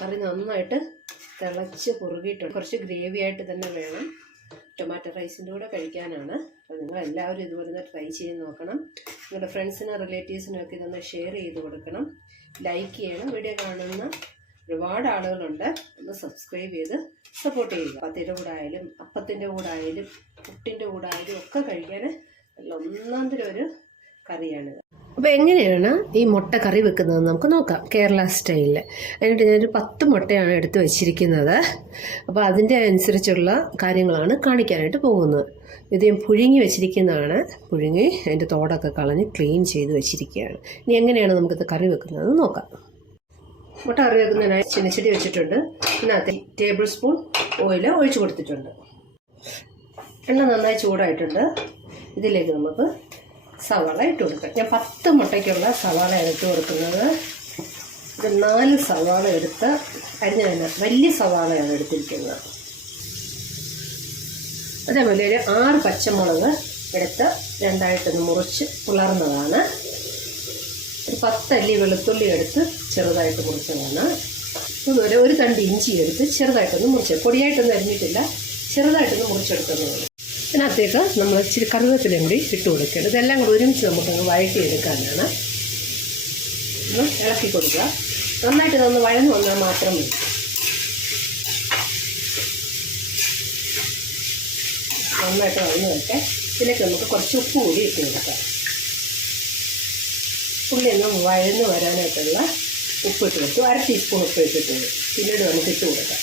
കറി നന്നായിട്ട് തിളച്ച് കുറുകിയിട്ടുണ്ട്. കുറച്ച് ഗ്രേവി ആയിട്ട് തന്നെ വേണം. ടൊമാറ്റോ റൈസിന്റെ കൂടെ കഴിക്കാനാണ്. അപ്പോൾ നിങ്ങൾ എല്ലാവരും ഇതുപോലെ ട്രൈ ചെയ്ത് നോക്കണം. നിങ്ങളുടെ ഫ്രണ്ട്സിനും റിലേറ്റീവ്സിനും ഒക്കെ ഇതൊന്ന് ഷെയർ ചെയ്ത് കൊടുക്കണം. ലൈക്ക് ചെയ്യണം. വീഡിയോ കാണുന്ന ഒരുപാട് ആളുകളുണ്ട്. ഒന്ന് സബ്സ്ക്രൈബ് ചെയ്ത് സപ്പോർട്ട് ചെയ്യുക. പത്തിന്റെ കൂടെ ആയാലും അപ്പത്തിന്റെ കൂടെ ആയാലും പുട്ടിന്റെ കൂടെ ആയാലും ഒക്കെ കഴിക്കാൻ നല്ല ഒന്നാന്തരം ഒരു കറിയാണിത്. അപ്പോൾ എങ്ങനെയാണ് ഈ മുട്ട കറി വെക്കുന്നത് നമുക്ക് നോക്കാം കേരള സ്റ്റൈലിൽ അതിനായിട്ട് ഞാനൊരു പത്ത് മുട്ടയാണ് എടുത്ത് വെച്ചിരിക്കുന്നത്. അപ്പോൾ അതിന്റെ അനുസരിച്ചുള്ള കാര്യങ്ങളാണ് കാണിക്കാനായിട്ട് പോകുന്നത്. ഇത് ഞാൻ പുഴുങ്ങി വെച്ചിരിക്കുന്നതാണ്. പുഴുങ്ങി അതിന്റെ തോടൊക്കെ കളഞ്ഞ് ക്ലീൻ ചെയ്ത് വെച്ചിരിക്കുകയാണ്. ഇനി എങ്ങനെയാണ് നമുക്കിത് കറി വെക്കുന്നത് നോക്കാം. മുട്ട കറി വെക്കുന്നതിനായി ചിന്നച്ചടി വെച്ചിട്ടുണ്ട്. ഇതിനകത്ത് ടേബിൾ സ്പൂൺ ഓയിൽ ഒഴിച്ചു കൊടുത്തിട്ടുണ്ട്. എണ്ണ നന്നായി ചൂടായിട്ടുണ്ട്. ഇതിലേക്ക് നമുക്ക് സവാള ഇട്ട് കൊടുക്കുക. ഞാൻ പത്ത് മുട്ടയ്ക്കുള്ള സവാള ഇട്ട് കൊടുക്കുന്നത്. ഇത് നാല് സവാള എടുത്ത് അരിഞ്ഞ വലിയ സവാളയാണ് എടുത്തിരിക്കുന്നത്. അതേപോലെ ഒരു ആറ് പച്ചമുളക് എടുത്ത് രണ്ടായിട്ടൊന്ന് മുറിച്ച് പുലർന്നതാണ് ഒരു പത്തല്ലി വെളുത്തുള്ളി എടുത്ത് ചെറുതായിട്ട് മുറിച്ചതാണ്. അതുപോലെ ഒരു തണ്ട് ഇഞ്ചി എടുത്ത് ചെറുതായിട്ടൊന്ന് മുറിച്ച് പൊടിയായിട്ടൊന്നും അരിഞ്ഞിട്ടില്ല. ചെറുതായിട്ടൊന്ന് മുറിച്ചെടുത്തതാണ് ഇതിനകത്തേക്ക് നമ്മൾ ഇച്ചിരി കറിവേപ്പിലയും കൂടി ഇട്ട് കൊടുക്കുകയാണ് ഇതെല്ലാം കൂടി ഒരുമിച്ച് നമുക്കൊന്ന് വഴറ്റി എടുക്കാനാണ് ഒന്ന് ഇളക്കി കൊടുക്കുക. നന്നായിട്ട് ഇതൊന്ന് വഴന്ന് വന്നാൽ മാത്രം മതി. നന്നായിട്ട് വഴന്ന് വരട്ടെ. ഇതിലേക്ക് നമുക്ക് കുറച്ച് ഉപ്പ് കൂടി ഇട്ട് കൊടുക്കാം. ഉള്ളി ഒന്ന് വഴന്ന് വരാനായിട്ടുള്ള ഉപ്പ് ഇട്ട് കൊടുത്തു. അര ടീസ്പൂൺ ഉപ്പ് ഇട്ടിട്ടുണ്ട്. പിന്നീട് നമുക്ക് ഇട്ട് കൊടുക്കാം.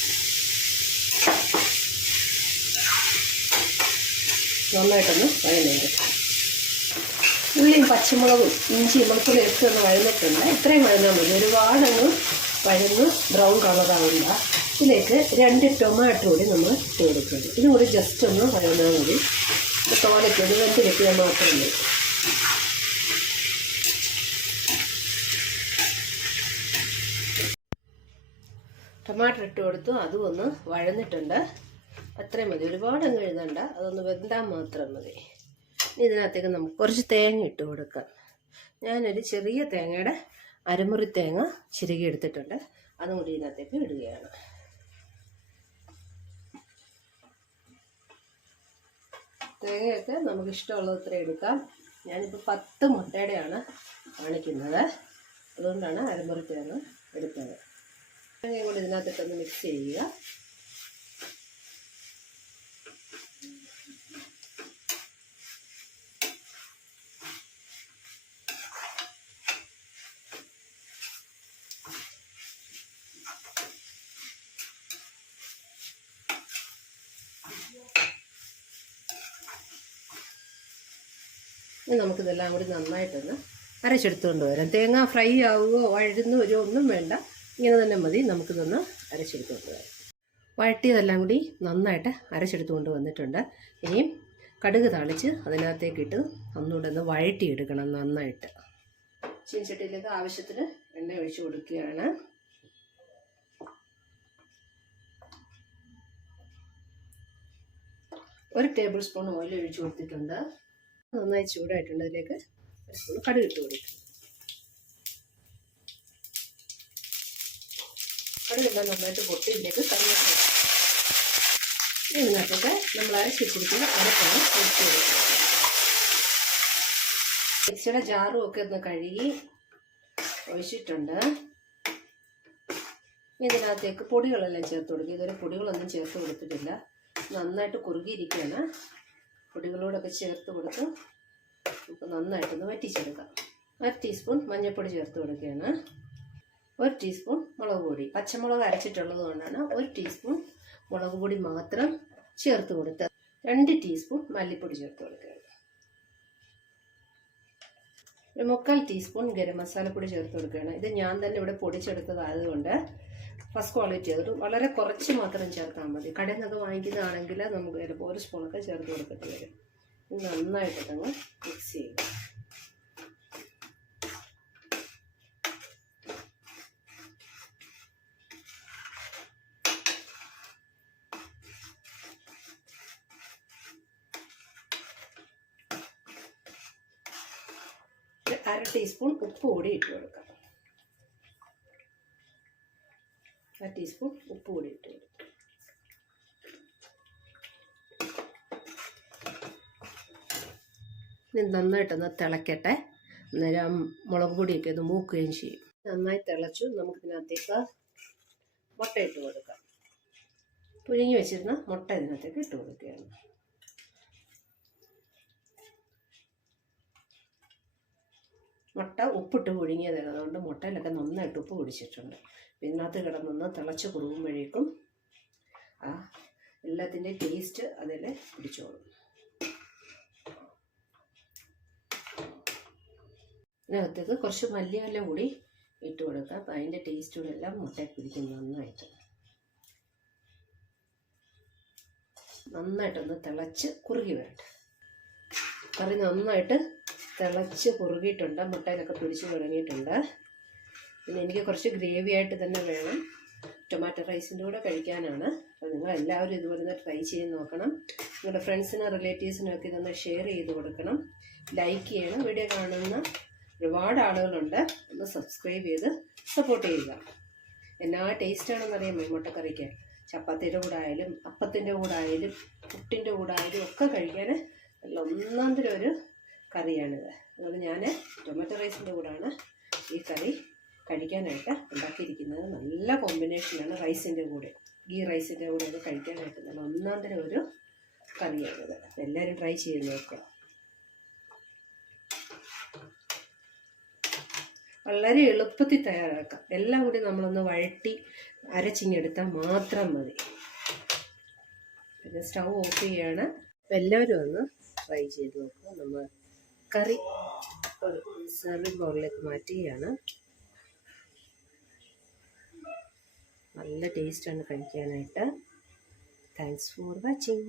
നന്നായിട്ടൊന്ന് വഴന്നെടുക്കാം ഉള്ളിയും പച്ചമുളകും ഇഞ്ചിയും വെളുത്തുള്ളിയും ഒക്കെ ഒന്ന് വഴന്നിട്ടുണ്ട് ഇത്രയും വഴന്നാൽ മതി. ഒരുപാടങ്ങ് വഴന്ന് ബ്രൗൺ കളറാവില്ല ഇതിലേക്ക് രണ്ട് ടൊമാറ്റോ കൂടി നമ്മൾ ഇട്ട് കൊടുക്കണം. ഇതും കൂടി ജസ്റ്റ് ഒന്ന് വഴന്നാൽ മതി. തോലയ്ക്ക് ഒരു വെന്ത് കിട്ടിയാൽ മാത്രം മതി ടൊമാറ്റോ ഇട്ട് കൊടുത്തു. അതും ഒന്ന് വഴന്നിട്ടുണ്ട്. അത്രയും മതി. ഒരുപാട് അങ്ങ് എഴുതണ്ട. അതൊന്ന് വെന്താൽ മാത്രം മതി. ഇതിനകത്തേക്ക് നമുക്ക് കുറച്ച് തേങ്ങ ഇട്ട് കൊടുക്കാം. ഞാനൊരു ചെറിയ തേങ്ങയുടെ അരമുറി തേങ്ങ ചിരകി എടുത്തിട്ടുണ്ട്. അതും കൂടി ഇതിനകത്തേക്ക് ഇടുകയാണ്. തേങ്ങയൊക്കെ നമുക്ക് ഇഷ്ടമുള്ളത് ഇത്ര എടുക്കാം. ഞാനിപ്പോൾ പത്ത് മുട്ടയുടെയാണ് കാണിക്കുന്നത്. അതുകൊണ്ടാണ് അരമുറി തേങ്ങ എടുത്തത്. തേങ്ങയും കൂടി ഇതിനകത്തിട്ടൊന്ന് മിക്സ് ചെയ്യുക. ഇനി നമുക്കിതെല്ലാം കൂടി നന്നായിട്ടൊന്ന് അരച്ചെടുത്തുകൊണ്ട് വരാം. തേങ്ങ ഫ്രൈ ആവുകയോ വഴുന്ന് വരുമോ ഒന്നും വേണ്ട. ഇങ്ങനെ തന്നെ മതി. നമുക്കിതൊന്ന് അരച്ചെടുത്തുകൊണ്ട് വരാം. വഴട്ടിയതെല്ലാം കൂടി നന്നായിട്ട് അരച്ചെടുത്തുകൊണ്ട് വന്നിട്ടുണ്ട്. ഇനിയും കടുക് തളിച്ച് അതിനകത്തേക്ക് ഇട്ട് ഒന്നുകൂടെ ഒന്ന് വഴട്ടിയെടുക്കണം നന്നായിട്ട്. ചീൻചട്ടിയിലേക്ക് ആവശ്യത്തിന് എണ്ണ ഒഴിച്ചു കൊടുക്കുകയാണ്. ഒരു ടേബിൾ സ്പൂൺ ഓയിൽ ഒഴിച്ചു കൊടുത്തിട്ടുണ്ട്. നന്നായി ചൂടായിട്ടുണ്ട് അതിലേക്ക് കടുക് ഇട്ട് കൊടുക്കും. കടുകെല്ലാം നന്നായിട്ട് പൊട്ടി ഇതിലേക്ക് കറിവേപ്പില ഇതിനകത്തൊക്കെ നമ്മൾ അരച്ച് വെച്ചിരിക്കുന്ന അരപ്പാണ് ഒഴിച്ച് കൊടുക്കുക. മിക്സിയുടെ ജാറും ഒക്കെ ഒന്ന് കഴുകി ഒഴിച്ചിട്ടുണ്ട്. ഇതിനകത്തേക്ക് പൊടികളെല്ലാം ചേർത്ത് കൊടുക്കുക. ഇതുവരെ പൊടികളൊന്നും ചേർത്ത് കൊടുത്തിട്ടില്ല. നന്നായിട്ട് കുറുകിയിരിക്കുകയാണ്. പൊടികളോടൊക്കെ ചേർത്ത് കൊടുത്ത് നമുക്ക് നന്നായിട്ടൊന്ന് വറ്റിച്ചെടുക്കാം. അര ടീസ്പൂൺ മഞ്ഞൾപ്പൊടി ചേർത്ത് കൊടുക്കുകയാണ്. ഒരു ടീസ്പൂൺ മുളക് പൊടി. പച്ചമുളക് അരച്ചിട്ടുള്ളത് കൊണ്ടാണ് ഒരു ടീസ്പൂൺ മുളക് പൊടി മാത്രം ചേർത്ത് കൊടുത്ത് രണ്ട് ടീസ്പൂൺ മല്ലിപ്പൊടി ചേർത്ത് കൊടുക്കുകയാണ്. ഒരു മുക്കാൽ ടീസ്പൂൺ ഗരം മസാലപ്പൊടി ചേർത്ത് കൊടുക്കുകയാണ്. ഇത് ഞാൻ തന്നെ ഇവിടെ പൊടിച്ചെടുത്തതായതുകൊണ്ട് ഫസ്റ്റ് ക്വാളിറ്റി അത് വളരെ കുറച്ച് മാത്രം ചേർത്താൽ മതി. കടയിൽ നിന്നൊക്കെ വാങ്ങിക്കുന്നതാണെങ്കിൽ നമുക്ക് ചിലപ്പോൾ ഒരു സ്പൂണൊക്കെ ചേർത്ത് കൊടുക്കേണ്ടി വരും. നന്നായിട്ട് നമ്മൾ മിക്സ് ചെയ്യുക. അര ടീസ്പൂൺ ഉപ്പ് കൂടി ഇട്ട് കൊടുക്കാം. അര ടീസ്പൂൺ ഉപ്പ് കൂടി ഇട്ട് കൊടുക്കും. ഇത് നന്നായിട്ടൊന്ന് തിളക്കട്ടെ. അന്നേരം മുളക് പൊടിയൊക്കെ ഒന്ന് മൂക്കുകയും ചെയ്യും. നന്നായി തിളച്ചു നമുക്കിതിനകത്തേക്ക് മുട്ട ഇട്ട് കൊടുക്കാം. പുഴുങ്ങി വെച്ചിരുന്ന മുട്ട ഇതിനകത്തേക്ക് ഇട്ട് കൊടുക്കുകയാണ്. മുട്ട ഉപ്പിട്ട് പുഴുങ്ങിയതാണ്. അതുകൊണ്ട് മുട്ടയിലൊക്കെ നന്നായിട്ട് ഉപ്പ് പിടിച്ചിട്ടുണ്ട്. ഇതിനകത്ത് കിടന്നൊന്ന് തിളച്ച് കുറുകുമ്പോഴേക്കും ആ എല്ലാത്തിന്റെയും ടേസ്റ്റ് അതിൽ പിടിച്ചോളും. ഇതിനകത്തേക്ക് കുറച്ച് മല്ലിയെല്ലാം കൂടി ഇട്ട് കൊടുക്കുക. അപ്പം അതിന്റെ ടേസ്റ്റ് കൂടെ എല്ലാം മുട്ടയിൽ പിടിക്കും നന്നായിട്ട്. നന്നായിട്ടൊന്ന് തിളച്ച് കുറുകി വരട്ടെ. കറി നന്നായിട്ട് തിളച്ച് കുറുകിയിട്ടുണ്ട് മുട്ടയിലൊക്കെ പിടിച്ച് തുടങ്ങിയിട്ടുണ്ട് പിന്നെ എനിക്ക് കുറച്ച് ഗ്രേവി ആയിട്ട് തന്നെ വേണം. ടൊമാറ്റോ റൈസിന്റെ കൂടെ കഴിക്കാനാണ്. അപ്പോൾ നിങ്ങൾ എല്ലാവരും ഇതുപോലെ ഒന്ന് ട്രൈ ചെയ്ത് നോക്കണം. നിങ്ങളുടെ ഫ്രണ്ട്സിനും റിലേറ്റീവ്സിനും ഒക്കെ ഇതൊന്ന് ഷെയർ ചെയ്ത് കൊടുക്കണം. ലൈക്ക് ചെയ്യണം. വീഡിയോ കാണുന്ന ഒരുപാട് ആളുകളുണ്ട്. ഒന്ന് സബ്സ്ക്രൈബ് ചെയ്ത് സപ്പോർട്ട് ചെയ്യുക. എന്നാ ടേസ്റ്റാണെന്ന് അറിയാമോ മുട്ടക്കറിക്ക്? ചപ്പാത്തിയുടെ കൂടെ ആയാലും അപ്പത്തിന്റെ കൂടെ ആയാലും പുട്ടിന്റെ കൂടെ ആയാലും ഒക്കെ കഴിക്കാൻ നല്ല ഒന്നാം തരം ഒരു കറിയാണിത്. അതുകൊണ്ട് ഞാൻ ടൊമാറ്റോ റൈസിന്റെ കൂടെയാണ് ഈ കറി കഴിക്കാനായിട്ട് ഉണ്ടാക്കിയിരിക്കുന്നത്. നല്ല കോമ്പിനേഷനാണ് റൈസിന്റെ കൂടെ. ഈ റൈസിന്റെ കൂടെ അത് കഴിക്കാനായിട്ട് നല്ല ഒന്നാം തരം ഒരു കറിയാണിത്. എല്ലാവരും ട്രൈ ചെയ്ത് നോക്കുക. വളരെ എളുപ്പത്തിൽ തയ്യാറാക്കാം. എല്ലാം കൂടി നമ്മളൊന്ന് വഴട്ടി അരച്ചിങ്ങെടുത്താൽ മാത്രം മതി. പിന്നെ സ്റ്റൗ ഓഫ് ചെയ്യാണ്. എല്ലാവരും ഒന്ന് ട്രൈ ചെയ്ത് നോക്കുക. നമ്മൾ കറി ഒരു സെർവിങ് ബൗളിലേക്ക് മാറ്റുകയാണ് നല്ല ടേസ്റ്റാണ് കഴിക്കാനായിട്ട്. Thanks for watching